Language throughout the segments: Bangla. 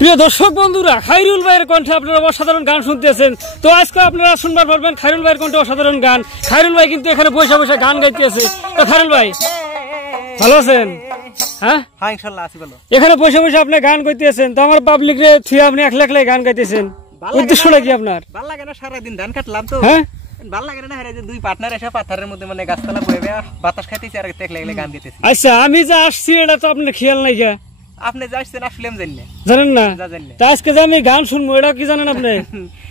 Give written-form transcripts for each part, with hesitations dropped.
প্রিয় দর্শক বন্ধুরা, খায়রুল ভাইয়ের কণ্ঠে আপনারা অসাধারণ গান শুনতেছেন। তো আজকে আপনারা শুনবার পারবেন খায়রুল ভাইয়ের কণ্ঠে অসাধারণ গান। খায়রুল ভাই কিন্তু এখানে বসে বসে গান গাইতেছে। তো খায়রুল ভাই ভালো আছেন? হ্যাঁ ইনশাআল্লাহ আছি ভালো। এখানে বসে বসে আপনি গান গাইতেছেন, তো আমার পাবলিক রে থুয়ে আপনি একলা একলাই গান গাইতেছেন, উদ্দেশ্যটা কি আপনার? ভালো লাগে না, সারাদিন ধান কাটলাম তো। হ্যাঁ ভালো লাগে না, যে দুই পার্টনার এসে পাথরের মধ্যে মানে গাছতলা বয়ে বাতাস খাইতেছি আর একলা একলা গান গাইতেছি। আচ্ছা, আমি যে আসছি এটা তো আপনার খেয়াল নাই গা? আপনি যাচ্ছেন আসলে জানেন না, আজকে যে আমি গান শুনবো এটা কি জানেন আপনি?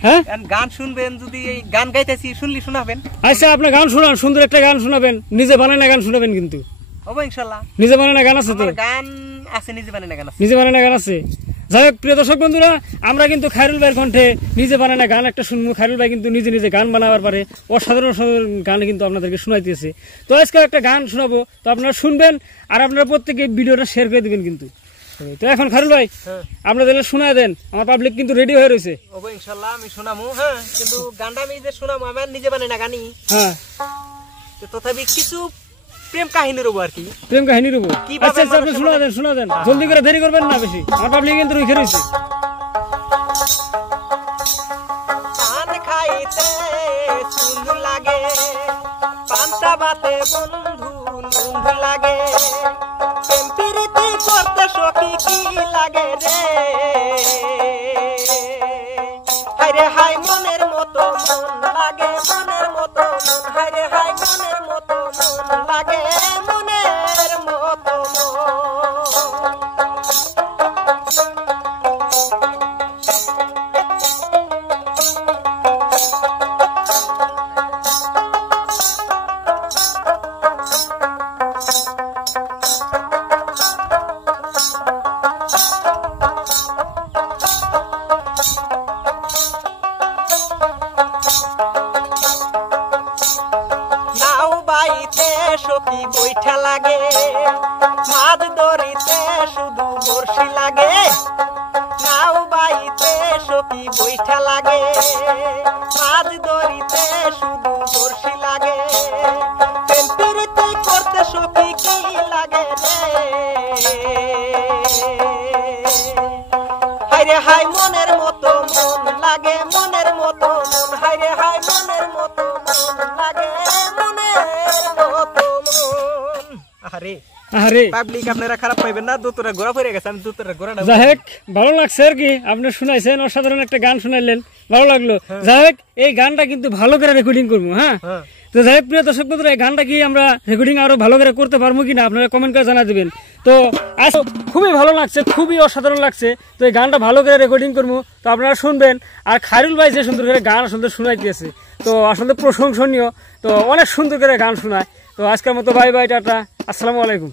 হ্যাঁ গান শুনবেন, যদি এই গান গাইতেছি শুনলি শোনাবেন। আচ্ছা আপনি গান শোনান, সুন্দর একটা গান শোনাবেন, নিজে বানানো গান শোনাবেন কিন্তু। ইনশাআল্লাহ নিজে বানানো গান আছে তো? গান আছে, নিজে বানানো গান আছে, নিজে বানানো গান আছে। যাই হোক প্রিয় দর্শক বন্ধুরা, আমরা কিন্তু খায়রুল ভাইয়ের কণ্ঠে নিজে বানানো গান একটা শুনবো। খায়রুল ভাই কিন্তু নিজে নিজে গান বানাবার পারে, অসাধারণ অসাধারণ গান কিন্তু আপনাদেরকে শোনাইতেছে। তো আজকে একটা গান শোনাবো, তো আপনারা শুনবেন আর আপনারা প্রত্যেকে ভিডিওটা শেয়ার করে দিবেন কিন্তু। তো এখন খায়রুল ভাই আপনাদের শোনা দেন, আমার পাবলিক কিন্তু রেডি হয়ে রয়েছে। ইনশাআল্লাহ আমি শোনাবো। হ্যাঁ কিন্তু গানটা আমি যে শোনাবো আমার নিজে বানাই না গানি। হ্যাঁ তথাপি কিছু প্রেম কাহিনী রবো আর কি, প্রেম কাহিনী রবো। আচ্ছা আচ্ছা আপনি শোনা দেন জলদি করে, দেরি করবেন না বেশি, আমার পাবলিক কিন্তু রুখে রয়েছে। পান খাইতে সুন্দর লাগে, পান্তা ভাতে বন্ধু বন্ধু লাগে, প্রেম প্রীতি করতে সখী কি লাগে রে, হায় রে হায় মনের মতো মন লাগে, মনের মতো মন, হায় রে হায় মনের মতো মন লাগে, মনের মতো সখী বৈঠা লাগে, মাছ ধরিতে শুধু বর্ষি লাগে, নাও বাইতে সখী বৈঠা লাগে, মাছ ধরিতে শুধু বর্ষি লাগে, প্রেম প্রীতি করতে সখী কি লাগে রে, হায় রে হায় মনের মতো মন লাগে, মনের মতো মন, হায় রে হায় মনের মতো মন লাগে, মনের মতো। ভালো লাগছে আর কি, আপনি শুনাইছেন, অসাধারণ একটা গান শুনাইলেন, ভালো লাগলো। যাই হোক এই গানটা কিন্তু ভালো করে রেকর্ডিং করবো। হ্যাঁ তো যাই হোক প্রিয় দর্শক বন্ধুরা, এই গানটা কি আমরা রেকর্ডিং আরো ভালো করে করতে পারবো কিনা আপনারা কমেন্ট করে জানা দিবেন। তো খুবই ভালো লাগছে, খুবই অসাধারণ লাগছে। তো এই গানটা ভালো করে রেকর্ডিং করবো, তো আপনারা শুনবেন। আর খায়রুল ভাই যে সুন্দর করে গান আসলে শোনাইতেছে, তো আসলে প্রশংসনীয়, তো অনেক সুন্দর করে গান শোনায়। তো আজকের মতো বাই বাই, টাটা, আসসালামু আলাইকুম।